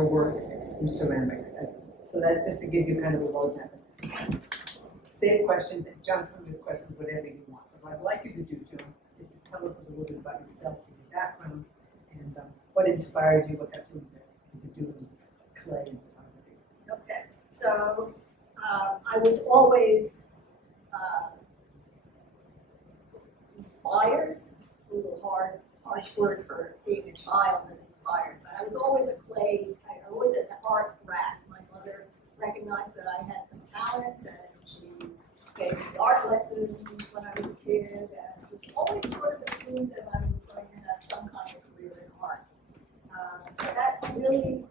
her work in ceramics. So that just to give you kind of a roadmap. Save questions and jump from your questions, whatever you want. But what I'd like you to do, Joan, is to tell us a little bit about yourself, your background, and what inspired you, what got you into doing clay and photography. Okay, so I was always inspired. It's a little harsh word for being a child and inspired, but I was always I always an art rat. My mother recognized that I had some talent, and she gave me art lessons when I was a kid, and was always sort of assumed that I was going to have some kind of career in art. So that really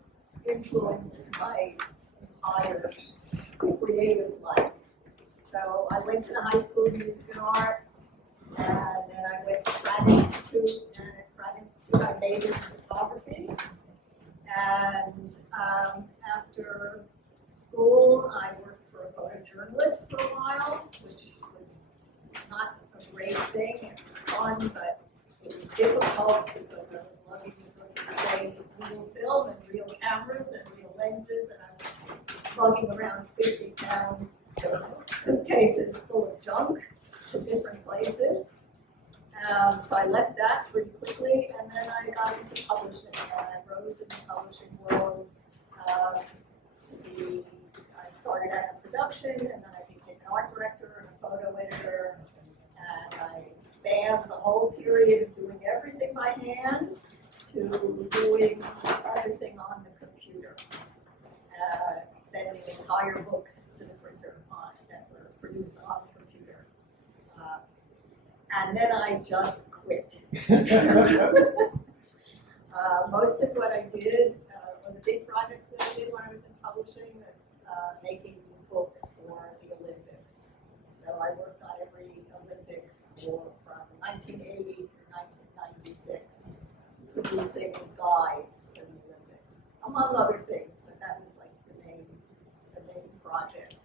influenced my entire creative life. So I went to the High School of Music and Art, and then I went to Pratt Institute, and at Pratt Institute I majored in photography. And after school, I worked for a photojournalist for a while, which was not a great thing. It was fun, but it was difficult because I was lugging those days of real film and real cameras and real lenses, and I was lugging around 50-pound suitcases full of junk to different places. So I left that pretty quickly, and then I got into publishing, and I rose in the publishing world I started out in production, and then I became an art director and a photo editor, and I spanned the whole period of doing everything by hand to doing everything on the computer, sending entire books to the printer that were produced on the computer. And then I just quit. Most of what I did, or the big projects that I did when I was in publishing, was making books for the Olympics. So I worked on every Olympics from 1980 through 1996, producing guides for the Olympics, among other things, but that was like the main project.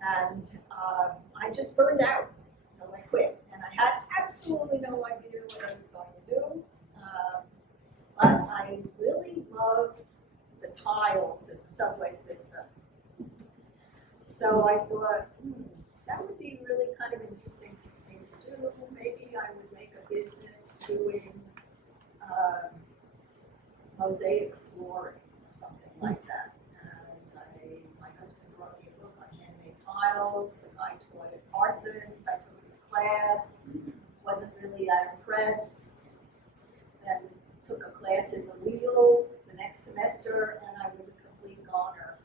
And I just burned out, so I quit. And I had absolutely no idea what I was going to do. But I really loved the tiles in the subway system. So I thought, that would be really kind of interesting thing to do. Maybe I would make a business doing mosaic flooring or something like that. And my husband brought me a book on handmade tiles. The guy taught at Parsons. I took his class. Wasn't really that impressed. Then took a class in the wheel the next semester, and I was a complete goner.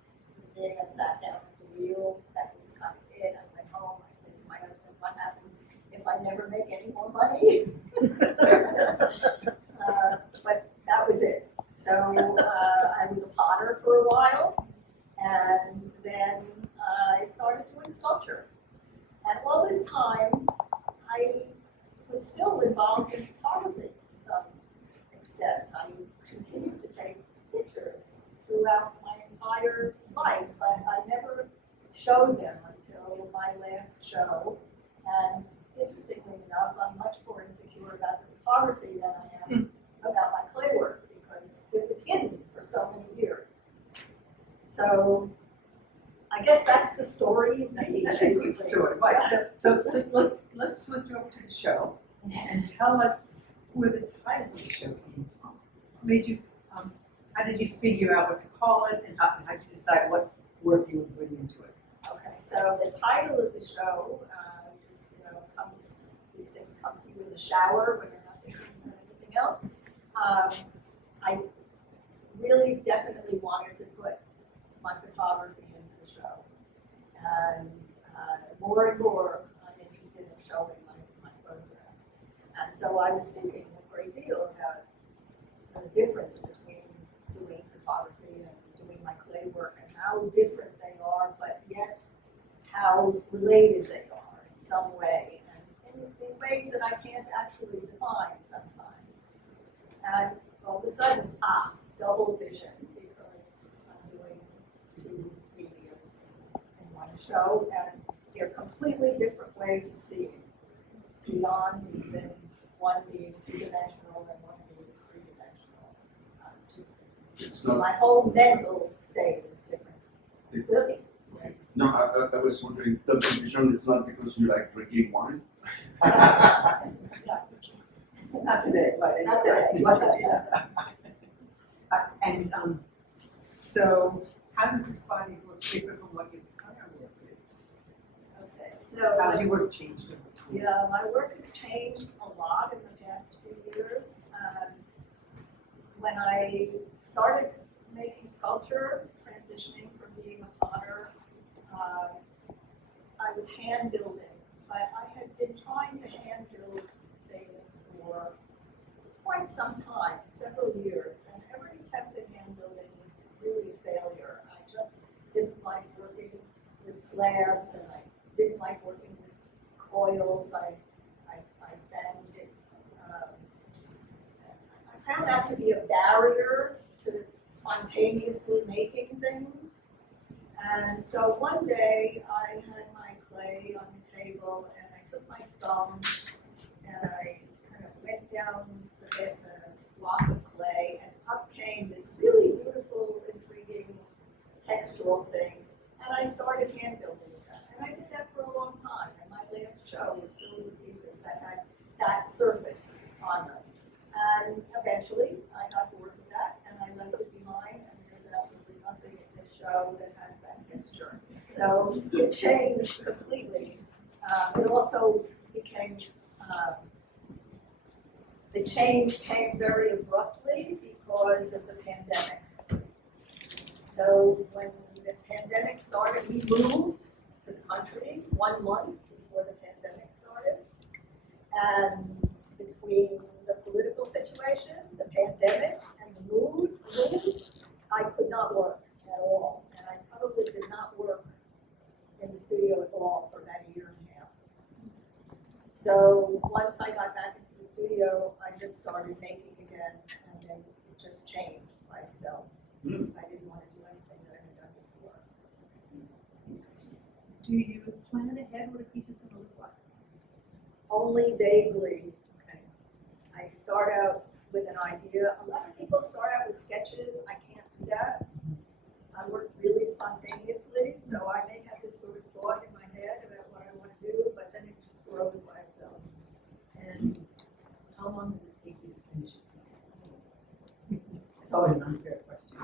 The day I sat down at the wheel, that was kind of it. I went home. I said to my husband, what happens if I never make any more money? But that was it. So I was a potter for a while, and then I started doing sculpture. And all this time, I was still involved in photography to some extent. I continued to take pictures throughout my entire life, but I never showed them until my last show. And interestingly enough, I'm much more insecure about the photography than I am about my clay work, because it was hidden for so many years. So I guess that's the story of me. That's a good story, right? So let's switch over to the show and tell us where the title of the show came from. What made you? How did you figure out what to call it, and how did you decide what work you would bring into it? Okay, so the title of the show just comes. These things come to you in the shower when you're not thinking about anything else. I really definitely wanted to put my photography into the show, and more and more I'm interested in showing my photographs. And so I was thinking a great deal about the difference between doing photography and doing my clay work, and how different they are, but yet how related they are in some way, and in ways that I can't actually define sometimes. And all of a sudden, double vision, because I'm doing two mediums in one show, and they're completely different ways of seeing, beyond even one being two-dimensional and one being three-dimensional. Just It's not. My whole mental state is different. It- Really? Okay. No, I was wondering, the confusion, it's not because you like drinking wine? Yeah. Not today, but. Not today, but, yeah. And, so how does this body work different from what your prior work is? Okay, so. How's your work changed? Yeah, my work has changed a lot in the past few years. When I started making sculpture, transitioning from being a potter, I was hand building, but I had been trying to hand build things for quite some time, several years, and every attempt at hand building was really a failure. I just didn't like working with slabs, and I didn't like working with coils. I found it, I found that to be a barrier to spontaneously making things. And so one day I had my clay on the table and I took my thumb and I kind of went down the block of clay and up came this really beautiful, intriguing, textural thing. And I started hand building with that. And I did that for a long time. And my last show was filled with pieces that had that surface on them. And eventually I got bored with that and I left it behind, and there's absolutely nothing in this show that has that texture. So it changed completely. It also became, the change came very abruptly because of the pandemic. So when the pandemic started, we moved to the country 1 month before the pandemic started. And between the political situation, the pandemic, and the move, I could not work at all. And I probably did not work in the studio at all for about a year and a half. So once I got back into the studio, I just started making again, and then it just changed by itself. I didn't want to do anything that I had done before. Do you plan ahead what a piece is going to look like? Only vaguely. Okay. I start out with an idea. A lot of people start out with sketches. I can't do that. I work really spontaneously, so I may have this sort of thought in my head about what I want to do, but then it just grows by itself. And how long does it take you to finish a piece? It's always an unfair question.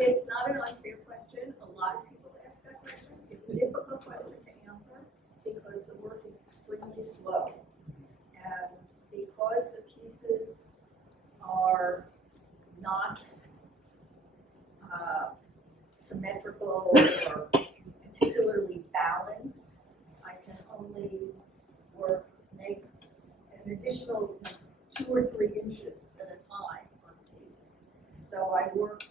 It's not an unfair question. A lot of people ask that question. It's a difficult question to answer because the work is extremely slow. And because the pieces are not symmetrical or particularly balanced, I can only make an additional 2 or 3 inches at a time on a piece. So I work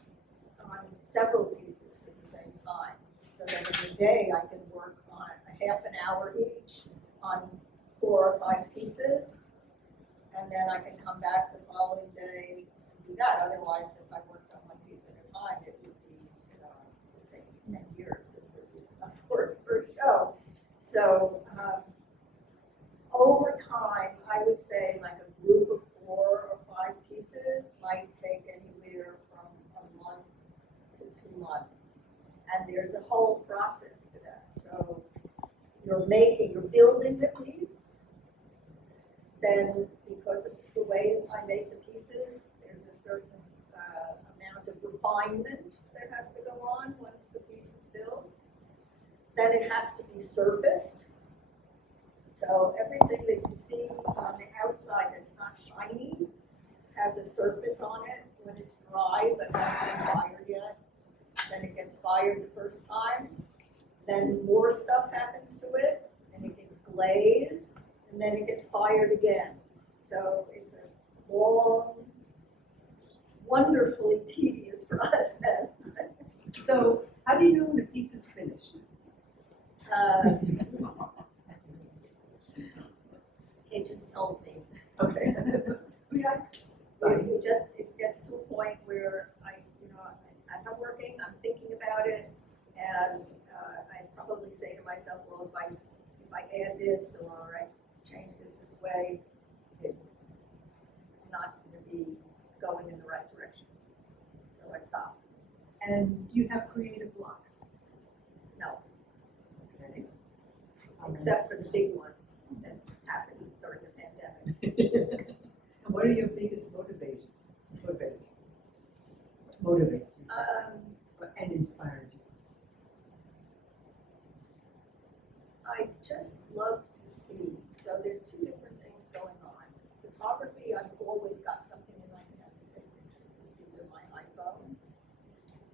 on several pieces at the same time, so that in a day I can work on a half an hour each on 4 or 5 pieces, and then I can come back the following day and do that. Otherwise, if I worked on one piece at a time, it would be, it would take me 10 years to produce enough work for a show. So over time, I would say like a group of 4 or 5 pieces might take anywhere from a month to 2 months. And there's a whole process to that. So you're building the piece, then because of the ways I make the pieces, there's a certain amount of refinement that has to go on once the piece is built. Then it has to be surfaced. So everything that you see on the outside that's not shiny has a surface on it when it's dry but hasn't been fired yet. Then it gets fired the first time. Then more stuff happens to it, and it gets glazed, and then it gets fired again. So it's a long, wonderfully tedious process. So how do you know when the piece is finished? It just tells me. Okay. It gets to a point where as I'm working, I'm thinking about it, and I probably say to myself, well, if I add this or I change this way, it's not going to be going in the right direction. So I stop. And do you have creative blocks? No, Okay. except for the big one that happened during the pandemic. And what are your biggest motivations? What motivates you and inspires you? I just love to see. So there's two different things going on. Photography, I've always got something in my hand to take pictures. It's either my iPhone,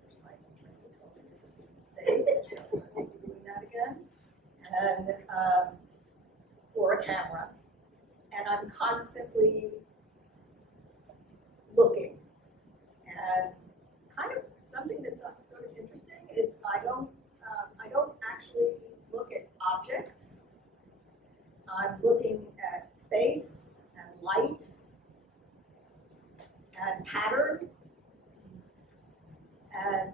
which my friend told me this is a mistake, so I won't be doing that again, and or a camera. And I'm constantly looking. And kind of something that's sort of interesting is I don't actually look at objects. I'm looking at space and light and pattern and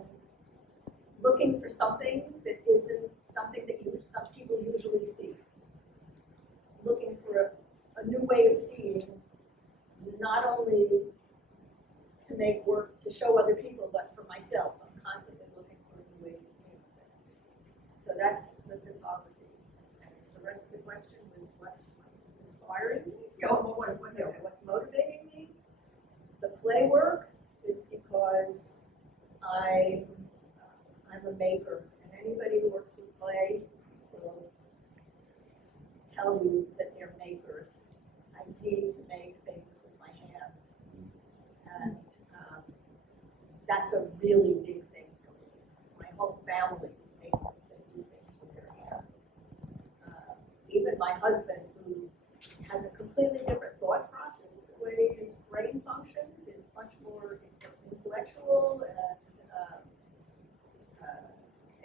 looking for something that isn't something that some people usually see. Looking for a new way of seeing, not only to make work to show other people, but for myself. I'm constantly looking for a new way of seeing things. So that's the photography. And the rest of the question was what's inspiring me? Okay, what's motivating me? The play work is because I'm a maker, and anybody who works with clay will tell you that they're makers. I need to make things with my hands, and that's a really big thing for me. My whole family is makers that do things with their hands. Even my husband, who has a completely different thought process, the way his brain functions is much more intellectual and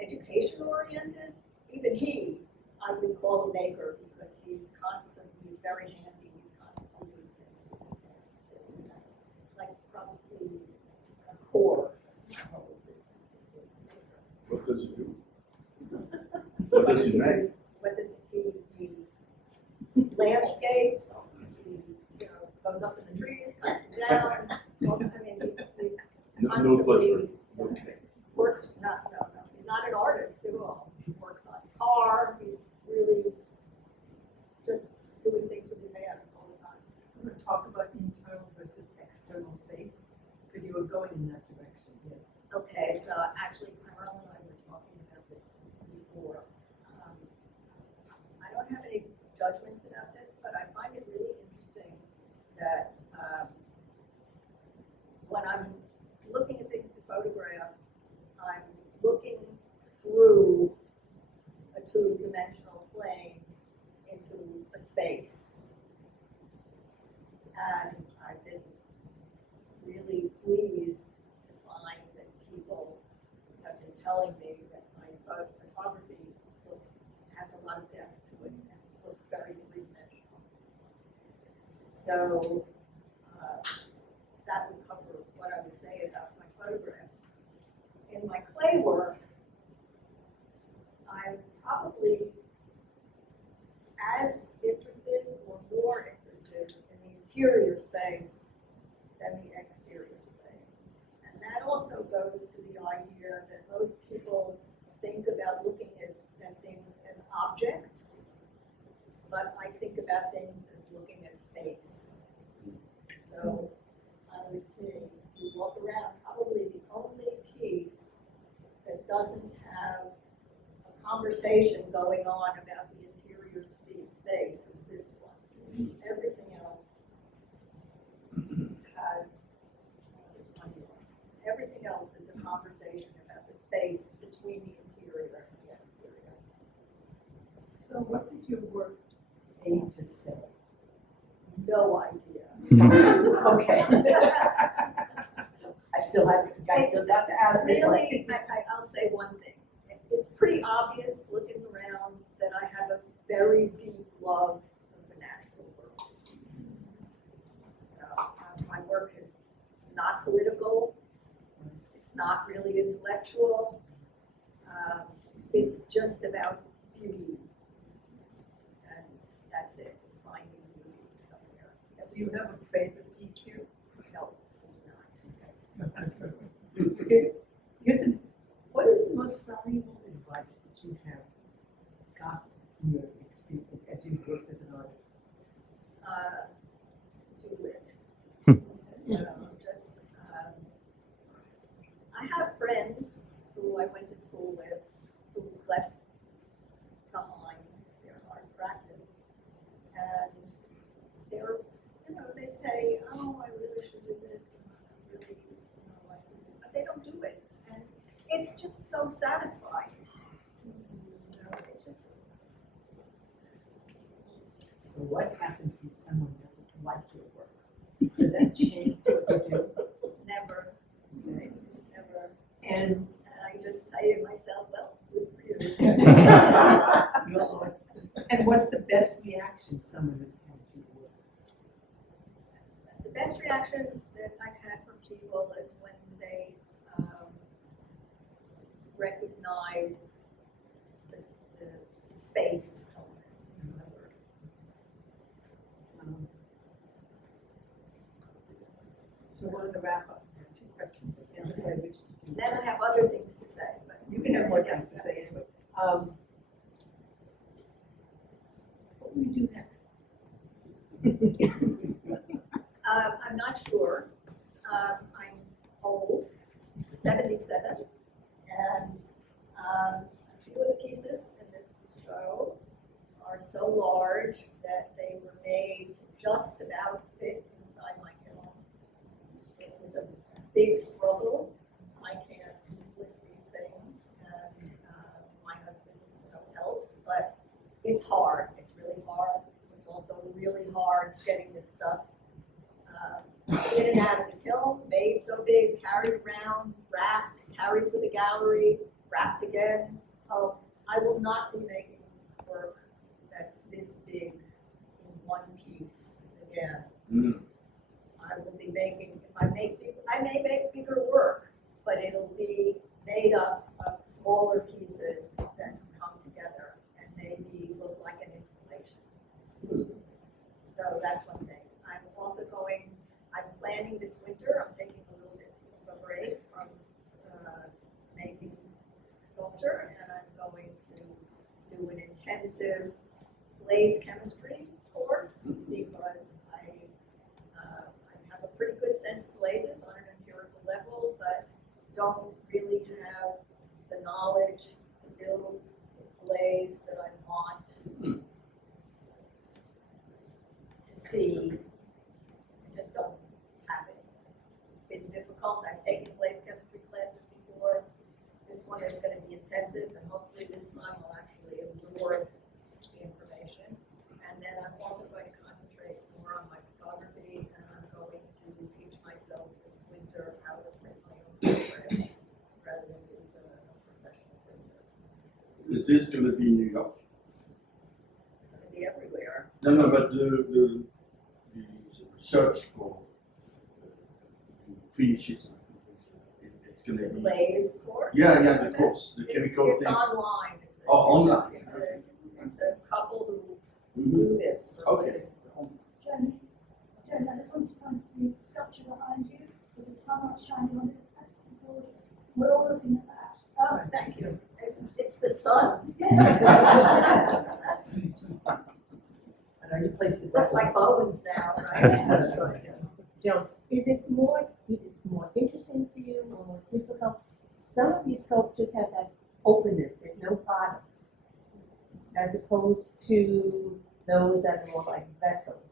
education oriented. Even he, I would call a maker because he's very handy, he's constantly doing things with his hands too. And that's like probably a core of my whole existence is being a maker. What does he do? What does he make? What does he landscapes, he goes up in the trees, cuts them down. Well, I mean, he's No constantly butcher. works, no, he's not an artist at all. He works on car, he's really just doing things with his hands all the time. We're going to talk about internal versus external space, because you were going in that direction, yes. Okay, so actually Carol and I were talking about this before. I don't have any judgments about this, but I find it really interesting that when I'm looking at things to photograph, I'm looking through a two-dimensional plane into a space. And I've been really pleased to find that people have been telling me that my photography has a lot of depth to it and looks very three-dimensional. So that would cover what I would say about my photographs. In my clay work, I'm probably as interested or more interested in the interior space than the exterior space. And that also goes to the idea that most people think about looking at things as objects, but I think about things as looking at space. So I would say if you walk around, probably the only piece that doesn't have a conversation going on about the interior space is this one. Everything else has this one here. Everything else is a conversation about the space between the interior and the exterior. So what does your work aim to say? No idea. Okay. I still have to ask me. Really, I'll say one thing. It's pretty obvious looking around that I have a very deep love of the natural world. My work is not political. It's not really intellectual. It's just about beauty. And that's it, finding beauty somewhere. Do you have a favorite piece here? No, I do not. No, that's good. What is the most valuable advice that you have gotten in your experience as you've worked as an artist? Do it. Just, I have friends who I went to school with who left behind their art practice, and they say, oh, I really should do this, and I really like to do it, but they don't do it, and it's just so satisfying. It just. So what happens when someone doesn't like your work? Does that change what you do? Never, Okay. never. And I just say to myself, well, good for you. and what's the best reaction someone has had to your work? The best reaction that I've had from people is when they recognize the space. So one of the wrap up, I have 2 questions. I can't decide which to do. Then I have other things to say, but You can have more things to say anyway. What will you do next? I'm not sure. I'm old, 77, and a few of the pieces in this show are so large that they were made to just about fit inside my kiln. It was a big struggle. I can't lift these things, and my husband helps, but it's hard. It's really hard. It's also really hard getting this stuff in and out of the kiln, made so big, carried around, wrapped, carried to the gallery, wrapped again. I will not be making work that's this big in one piece again. I will be making, I may make bigger work, but it'll be made up of smaller pieces that come together and maybe look like an installation. So that's one thing. I'm planning this winter, I'm taking a little bit of a break from making sculpture, and I'm going to do an intensive glaze chemistry course because I have a pretty good sense of glazes on an empirical level, but don't really have the knowledge to build the glaze that I want to see. I just don't have it. It's been difficult. I've taken glaze chemistry classes before. This one is going to be intensive, and hopefully this time I'll actually absorb the information. And then I'm also going to concentrate more on my photography, and I'm going to teach myself this winter how to print my own photographs rather than use a professional printer. Is this going to be in New York? It's going to be everywhere. No, but the research for finishes, it's going to The be. glaze course? Yeah, the course, the chemical It's things. online. Online. It's a couple who do this for a Okay. living. Joan, I just want to point to the sculpture behind you with the sunlight shining on it. It's absolutely gorgeous. We're all looking at that. Oh, thank you. It's the sun. I know you placed it. Looks like Bowen's now, right? That's right. Joan, is it more interesting for you or more difficult? Some of these sculptures have that openness, there's no bottom, as opposed to those that are more like vessels.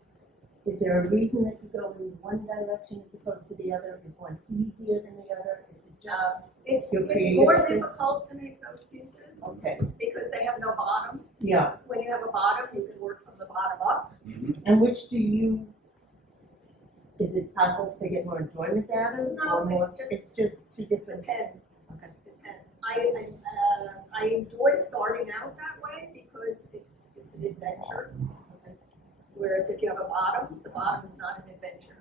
Is there a reason that you go in one direction as opposed to the other? Is one easier than the other? Is it just It's Your more creativity? difficult to make those pieces okay? because they have no bottom. Yeah. When you have a bottom, you can work from the bottom up. And which do you? Is it possible to get more enjoyment out of? No, or more, it's just two different. Depends. Okay. Depends. I enjoy starting out that way because it's an adventure. Whereas if you have a bottom, the bottom is not an adventure.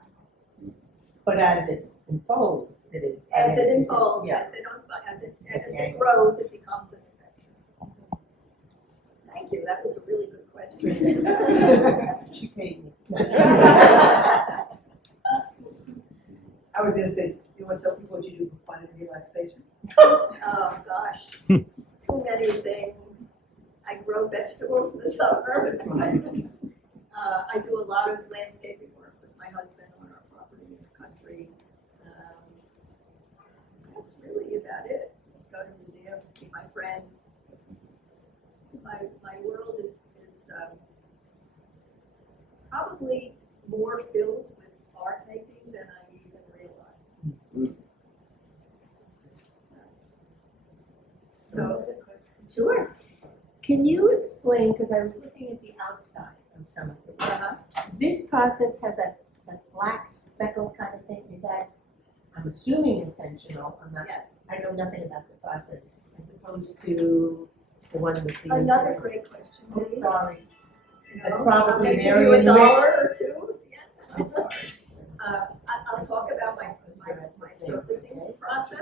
But as it unfolds, it is. As it unfolds, Yeah. as it grows, it becomes an adventure. Thank you. That was a really good question. She paid me. I was going to say, You want to tell people what you do for fun and relaxation? Oh, gosh, too many things. I grow vegetables in the summer. That's fine. I do a lot of landscaping work with my husband on our property in the country. That's really about it. Go to museums, see my friends. My world is probably more filled with art making than I even realized. So, sure. Can you explain, because I was looking at the outside of some of it. This process has that black speckle kind of thing. Is that, I'm assuming intentional, I'm not, Yes. I know nothing about the process, as opposed to the one with the. Another great question. Oh, sorry. You That's know, probably I'm gonna give very you a rich. dollar or two. Yeah. I'm sorry. I'll talk about my surfacing process.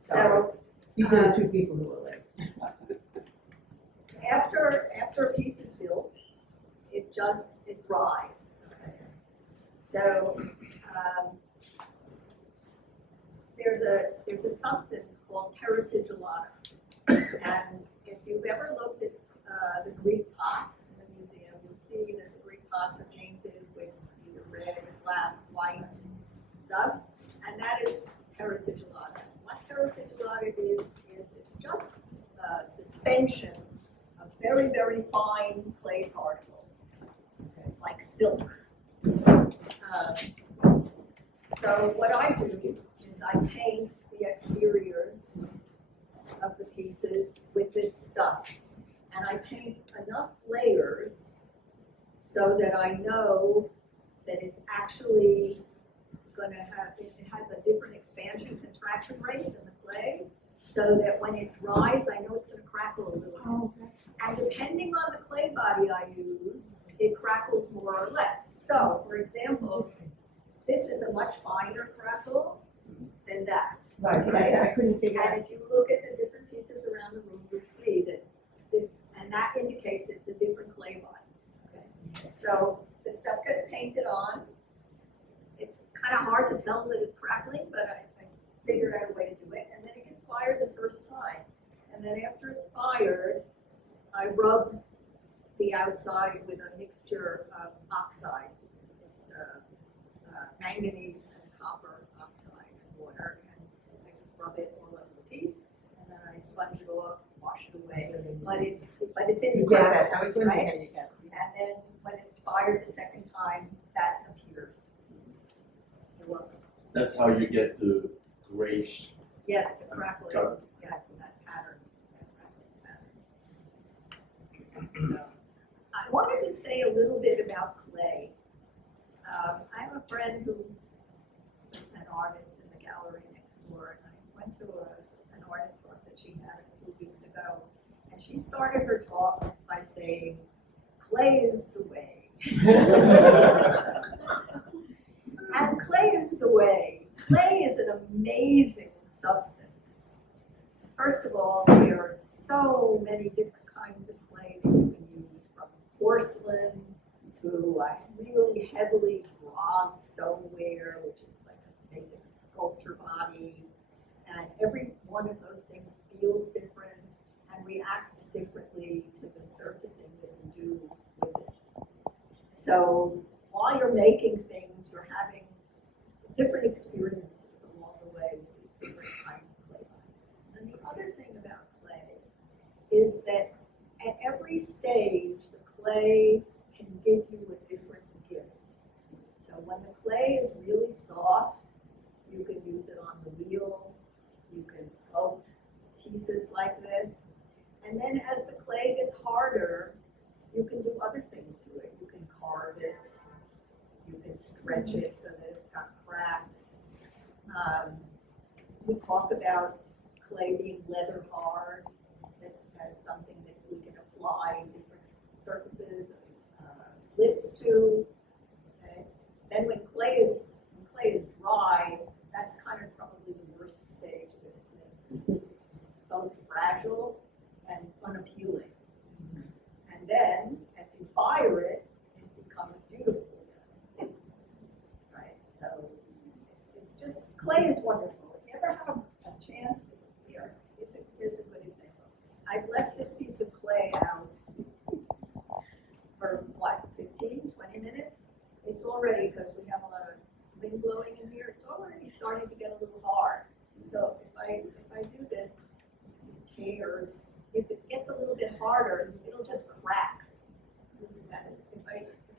So, These are the two people who are late. after a piece is built, it dries. So, there's a substance called terrasigillata. And if you've ever looked at the Greek pots in the museum, you'll see that the Greek pots are painted with either red, black, white stuff, and that is terrasigillata. What terrasigillata is it's just a suspension of very, very fine clay particles, like silk. So what I do is I paint the exterior of the pieces with this stuff. And I paint enough layers so that I know that it's actually gonna have, it has a different expansion contraction rate than the clay, so that when it dries, I know it's gonna crackle a little bit. And depending on the clay body I use, it crackles more or less. So, for example, this is a much finer crackle than that. Right, Okay. I couldn't figure out. And if you look at the different pieces around the room, you'll see that, and that indicates it's a different clay body. Okay. So the stuff gets painted on. It's kind of hard to tell that it's crackling, but I figured out a way to do it. And then it gets fired the first time. And then after it's fired, I rub the outside with a mixture of oxides. It's manganese and copper oxide and water. And I just rub it all over the piece. And then I sponge it off, wash it away. But it's in You the get that, I crackles, was wondering right? how you got it. And then when it's fired the second time, that appears. You're welcome. That's how you get the grayish. Yes, the crackling, Got yeah, that pattern, that crackling pattern. So, I wanted to say a little bit about clay. I have a friend who's an artist in the gallery next door, and I went to an artist talk that she had a few weeks ago, and she started her talk by saying, "Clay is the way." And clay is the way. Clay is an amazing substance. First of all, there are so many different kinds of clay that you can use, from porcelain to really heavily bronze stoneware, which is like a basic sculpture body. And every one of those things feels different and reacts differently to the surfacing that you do with it. So while you're making things, you're having different experiences along the way with these different kinds of clay bodies. And the other thing about clay is that at every stage, the clay can give you a different gift. So when the clay is really soft, you can use it on the wheel, you can sculpt pieces like this. And then as the clay gets harder, you can do other things to it. You can carve it, you can stretch it so that it's got cracks. We talk about clay being leather hard as something that we can apply different surfaces, slips to. Okay? Then when clay is dry, that's kind of probably the worst stage that it's in. It's both fragile and unappealing. And then as you fire it, it becomes beautiful again. Right? So clay is wonderful. If you ever have a chance to here's a good example. I've left this piece of clay out for what, 15, 20 minutes? It's already, because we have a lot of wind blowing in here, it's already starting to get a little hard. So if I do this, it tears. If it gets a little bit harder, it'll just crack. And if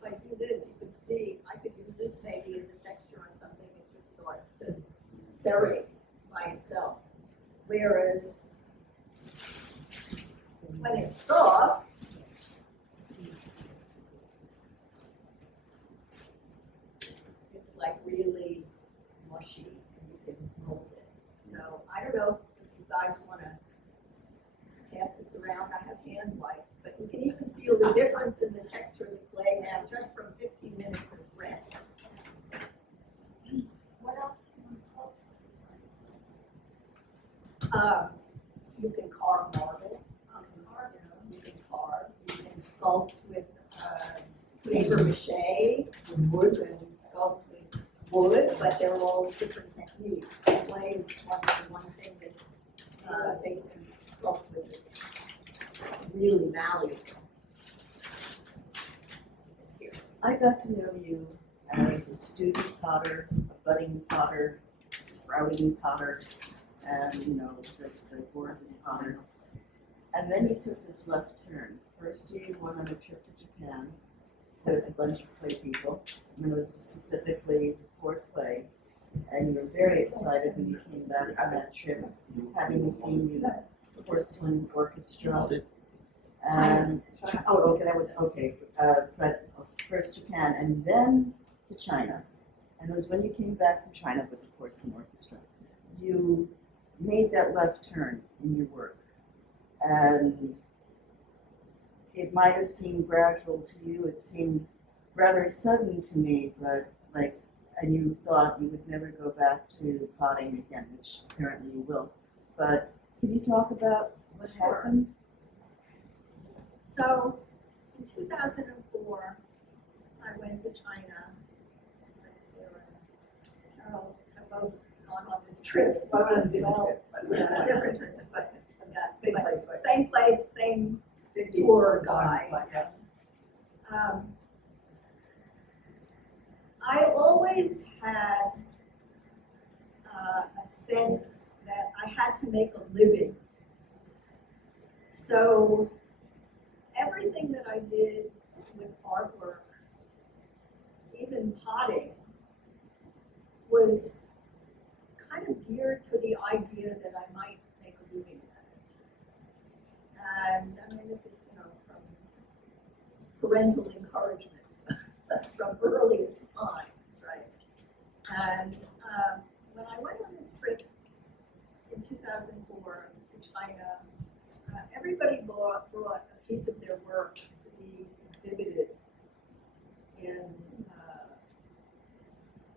I do this, you can see, I could use this maybe as a texture on something, it just starts to serrate by itself. Whereas when it's soft, it's like really mushy and you can mold it. So I don't know if you guys want to pass this around. I have hand wipes, but you can even feel the difference in the texture of the clay now just from 15 minutes of rest. What else can one sculpt besides? You can carve marble. You can carve. You can sculpt with paper mache, with wood, and sculpt with wood, but they're all different techniques. Clay is one thing that's they can sculpt with. It's really valuable. I got to know you as a student potter, a budding potter, a sprouting potter, and just a gorgeous potter. And then you took this left turn. First you went on a trip to Japan with a bunch of clay people, and it was specifically for clay. And you were very excited when you came back on that trip, having seen the porcelain orchestra. And but first Japan and then to China. And it was when you came back from China with the porcelain orchestra, you made that left turn in your work. And it might have seemed gradual to you, it seemed rather sudden to me, but and you thought you would never go back to potting again, which apparently you will. But can you talk about what happened? So, in 2004, I went to China. Sarah and Carol have both gone on this trip. Different trips, but same place, same tour guide. I always had a sense that I had to make a living. So everything that I did with artwork, even potting, was kind of geared to the idea that I might make a living at it. And I mean, this is, from parental encouragement from earliest times, right? And when I went on this trip in 2004 to China, everybody brought a piece of their work to be exhibited in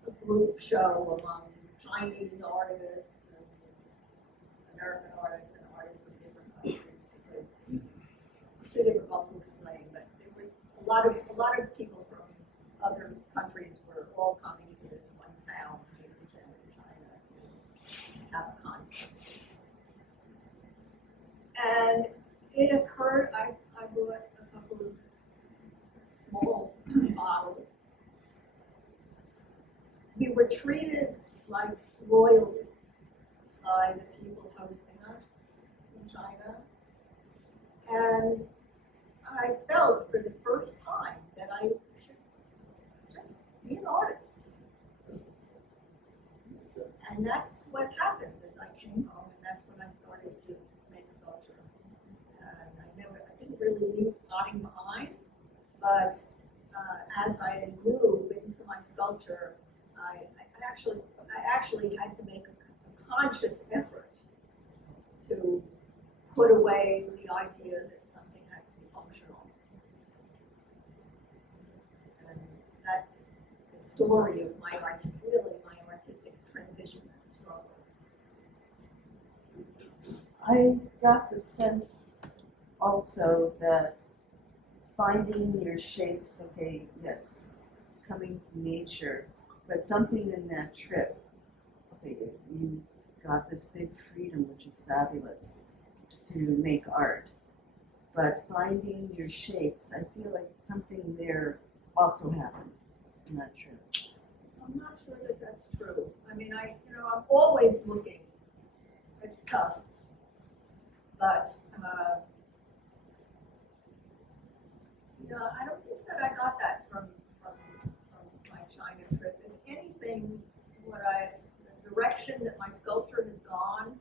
a group show among Chinese artists and American artists and artists from different countries, because it's too difficult to explain. But there were a lot of people from other countries were all coming to this one town in China to have a conference. And it occurred, I brought a couple of small bottles. We were treated like royalty by the people hosting us in China. And I felt for the first time that I should just be an artist. And that's what happened as I came home, and that's when I started to make sculpture. And I didn't really leave potting behind, but as I grew into my sculpture, I actually had to make a conscious effort to put away the idea that something had to be functional. And that's the story of my artistic transition and struggle. I got the sense also that finding your shapes, okay, yes, coming from nature, but something in that trip You got this big freedom, which is fabulous, to make art. But finding your shapes, I feel like something there also happened. I'm not sure. I'm not sure that that's true. I mean, I'm always looking at stuff, but, I don't think that I got that from my China trip. If anything, the direction that my sculpture has gone,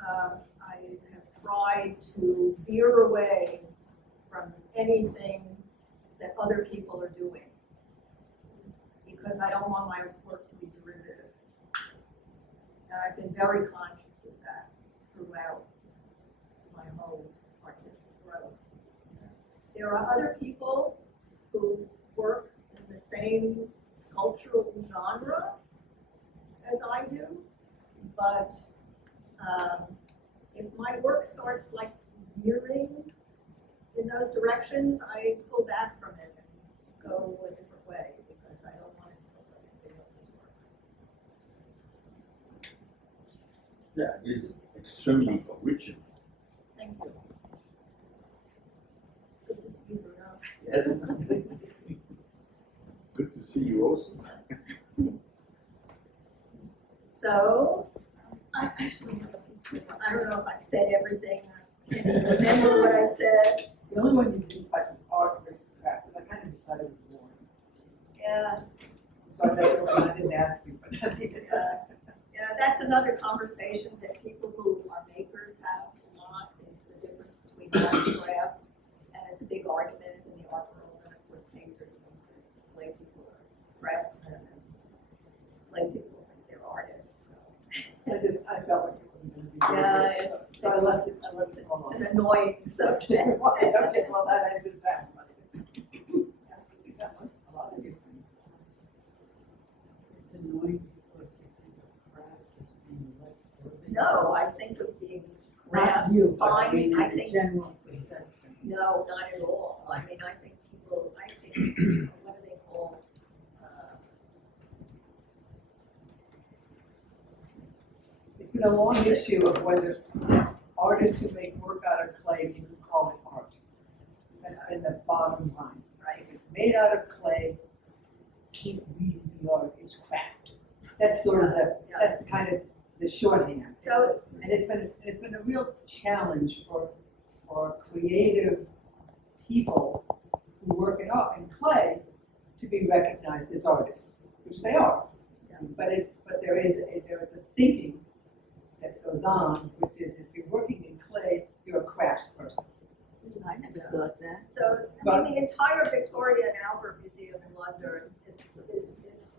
I have tried to veer away from anything that other people are doing, because I don't want my work to be derivative. And I've been very conscious of that throughout my whole artistic growth. There are other people who work in the same sculptural genre as I do, but if my work starts like veering in those directions, I pull back from it and go a different way, because I don't want it to look like anybody else's work. Yeah, it is extremely original. Thank you. Good to see you, Bruno. Yes. Good to see you also. So, I actually have a piece of paper. I don't know if I've said everything. I can't remember what I said. The only one you didn't touch was art versus craft, but I kind of decided it was boring. Yeah, So that's why I didn't ask you, but I think it's. that's another conversation that people who are makers have a lot, is the difference between art and craft. And it's a big argument in the art world, and of course painters think that clay people are craftsmen, and clay people think they're artists. So. I felt like it wasn't gonna be. good. Yeah, So I left it. it's an annoying subject. Okay, well, that ends it that. I think that was a lot of good things. It's annoying because you think of crafts as being less worthy. No, I think of being Not craft, you, but I fine, mean I in the think, general perception. no, not at all. I mean, I think people, what do they call, It's been a long issue of whether artists who make work out of clay, you can call it art. That's been the bottom line. right? If it's made out of clay, can't really be art, it's craft. That's sort of Yeah. that's kind of the shorthand. So- And it's been a real challenge for creative people who work in art and clay to be recognized as artists, which they are. Yeah. But there is a thinking that goes on, which is if you're working in clay, you're a craftsperson. I never thought that. So, I mean, the entire Victoria and Albert Museum in London is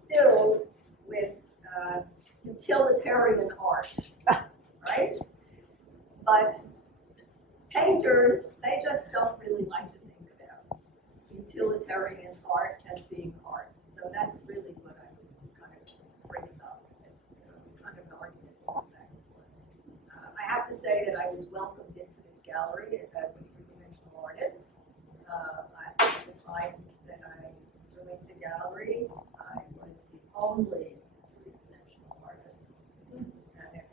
filled with utilitarian art, right? But painters, they just don't really like to think about utilitarian art as being art. So that's really what I was kind of bringing up. It's kind of an argument going back and forth. I have to say that I was welcomed into this gallery as a three-dimensional artist. At the time that I joined the gallery, I was the only three-dimensional artist, and it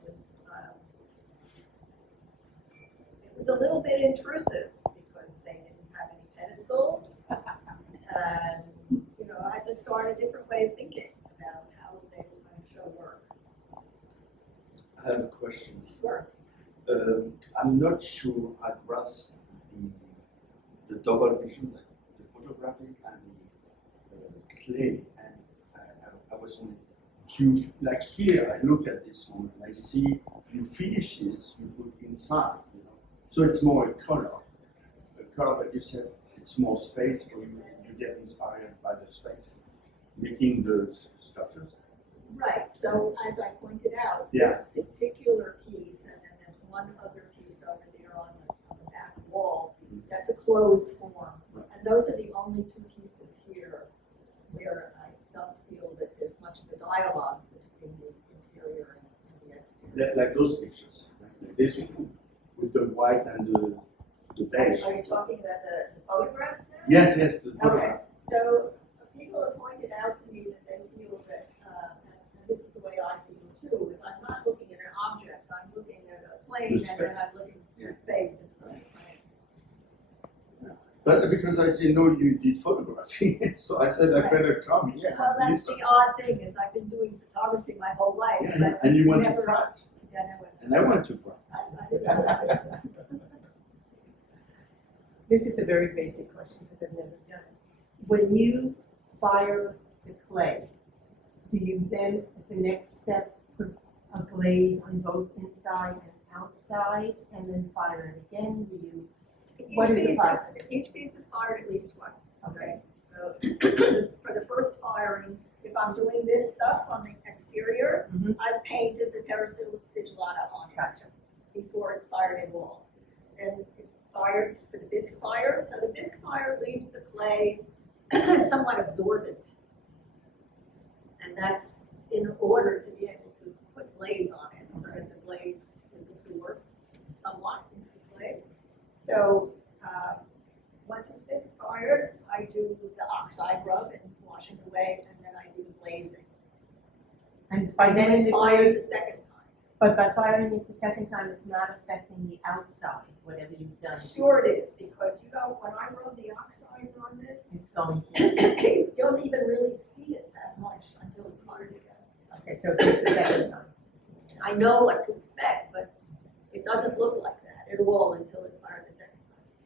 was a little bit intrusive because they didn't have any pedestals, and I had to start a different way of thinking about how they were going to show work. I have a question. Sure. I'm not sure I grasp the double vision, like the photography and the clay. And I was only curious, like here, I look at this one and I see you finishes you put inside, So it's more a color, but you said it's more space, or you get inspired by the space, making the sculptures. Right, so as I pointed out, Yeah. this particular piece, and then there's one other piece over there on the back wall, that's a closed form. Right. And those are the only two pieces here where I don't feel that there's much of a dialogue between the interior and the exterior. Like those pictures, right? Like this one, with the white and the beige. Are you talking about the photographs now? Yes, the Okay, photograph. so people have pointed out to me that they feel that, and this is the way I feel too, is I'm not looking at an object, I'm looking at a plane and then space. I'm looking through space inside the plane. But because I didn't know you did photography, so I said I Right. better come here Well, and that's listen. the odd thing, is I've been doing photography my whole life, but And you went to never- Pratt, Yeah, I went and I went to Pratt. I didn't know that. This is a very basic question because I've never done it. When you fire the clay, do you then, at the next step, put a glaze on both inside and outside and then fire it again? Do you, what is the process? Each piece is fired at least twice. Okay. So for the first firing, if I'm doing this stuff on the exterior, Mhm. I've painted the terra sigillata on it Gotcha. before it's fired in wall. And it's fired for the bisque fire, so the bisque fire leaves the clay somewhat absorbent. And that's in order to be able to put glaze on it, so that the glaze is absorbed somewhat into the clay. So, once it's bisque fired, I do the oxide rub and washing away, and then I do the glazing. And by And then doing it's the fired glaze, the second time. but by firing it the second time, it's not affecting the outside, whatever you've done. Sure it is, because you know, when I rub the oxides on this, It's going to, you don't even really see it that much until it's fired again. okay, so it's the second time. I know what to expect, but it doesn't look like that at all until it's fired the second time.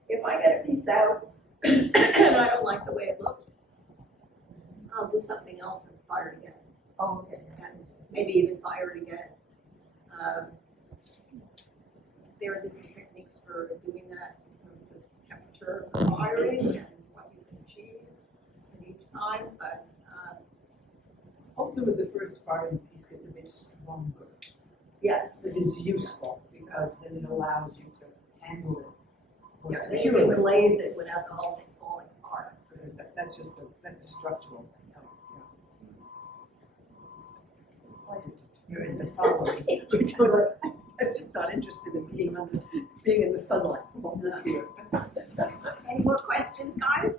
If I get a piece out and I don't like the way it looks, I'll do something else and fire it again, Oh, okay. and maybe even fire it again. There are different techniques for doing that in terms of temperature for firing and what you can achieve in each time, but Also with the first fire, the piece gets a bit stronger, yes. which is useful because then it allows you to handle it more Yeah, then you can securely. glaze it without the whole thing falling apart. So there's that, that's just that's a structural thing. You're into following. I'm just not interested in being in the sunlight, so I'll move here. Any more questions, guys?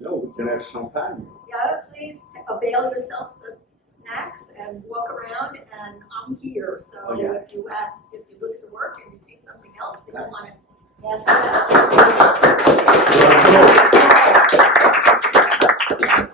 No, we can have champagne. Yeah, please avail yourselves of snacks and walk around, and I'm here, so Oh, yeah. if you look at the work and you see something else that you Nice. want to ask about.